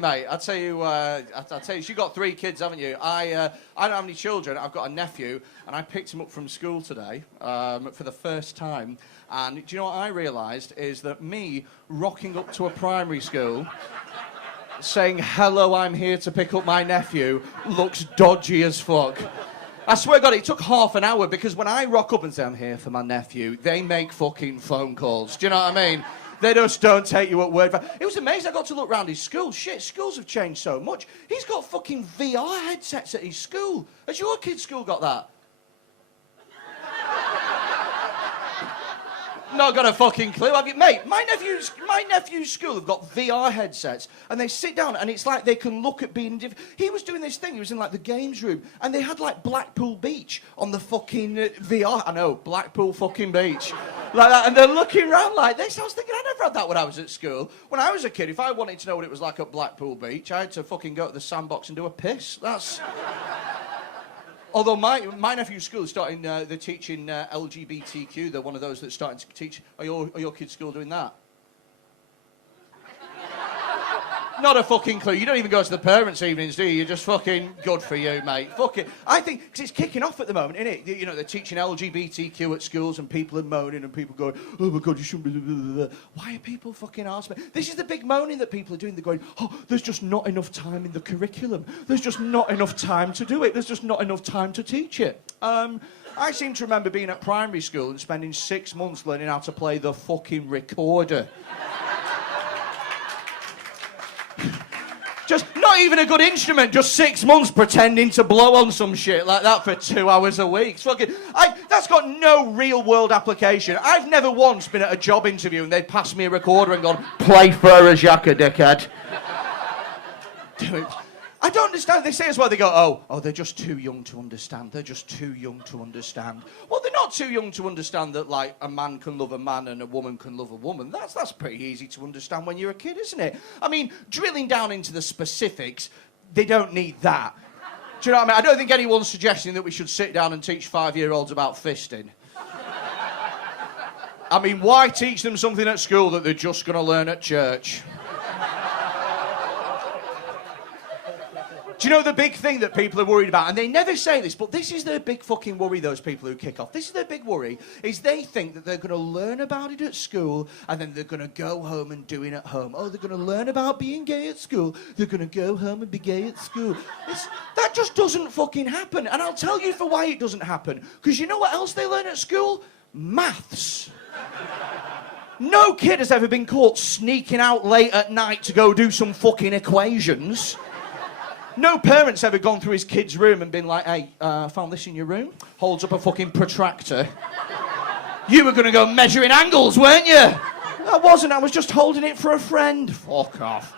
mate. I'll tell you, you've got 3 kids, haven't you? I don't have any children. I've got a nephew, and I picked him up from school today for the first time. And do you know what I realised is that me rocking up to a primary school, saying, hello, I'm here to pick up my nephew, looks dodgy as fuck. I swear to God, it took half an hour, because when I rock up and say, I'm here for my nephew, they make fucking phone calls. Do you know what I mean? They just don't take you at word. It was amazing. I got to look around his school. Shit, schools have changed so much. He's got fucking VR headsets at his school. Has your kid's school got that? Not got a fucking clue, have you? Mate, my nephew's school have got VR headsets, and they sit down, and it's like they can look at being different. He was doing this thing, he was in, like, the games room, and they had, like, Blackpool Beach on the fucking VR. I know, Blackpool fucking Beach. Like that, and they're looking around like this. I was thinking, I never had that when I was at school. When I was a kid, if I wanted to know what it was like at Blackpool Beach, I had to fucking go to the sandbox and do a piss. That's... Although my nephew's school is starting, they're teaching LGBTQ. They're one of those that's starting to teach. Are your kids' school doing that? Not a fucking clue. You don't even go to the parents' evenings, do you? You're just fucking good for you, mate. Fuck it. I think, because it's kicking off at the moment, isn't it? You know, they're teaching LGBTQ at schools, and people are moaning, and people going, oh my God, you shouldn't be... Blah, blah, blah. Why are people fucking arsing? This is the big moaning that people are doing. They're going, oh, there's just not enough time in the curriculum. There's just not enough time to do it. There's just not enough time to teach it. I seem to remember being at primary school and spending 6 months learning how to play the fucking recorder. Just not even a good instrument, just 6 months pretending to blow on some shit like that for 2 hours a week. It's fucking, that's got no real world application. I've never once been at a job interview and they'd pass me a recorder and gone, play Frere Jacques, dickhead. I don't understand. They say as well, they go, oh, they're just too young to understand. They're just too young to understand. Well, they're not too young to understand that, like, a man can love a man and a woman can love a woman. That's pretty easy to understand when you're a kid, isn't it? I mean, drilling down into the specifics, they don't need that. Do you know what I mean? I don't think anyone's suggesting that we should sit down and teach 5-year-olds about fisting. I mean, why teach them something at school that they're just going to learn at church? Do you know the big thing that people are worried about? And they never say this, but this is their big fucking worry, those people who kick off. This is their big worry, is they think that they're going to learn about it at school and then they're going to go home and do it at home. Oh, they're going to learn about being gay at school. They're going to go home and be gay at school. That just doesn't fucking happen. And I'll tell you for why it doesn't happen. Because you know what else they learn at school? Maths. No kid has ever been caught sneaking out late at night to go do some fucking equations. No parent's ever gone through his kid's room and been like, hey, found this in your room? Holds up a fucking protractor. You were going to go measuring angles, weren't you? I wasn't. I was just holding it for a friend. Fuck off.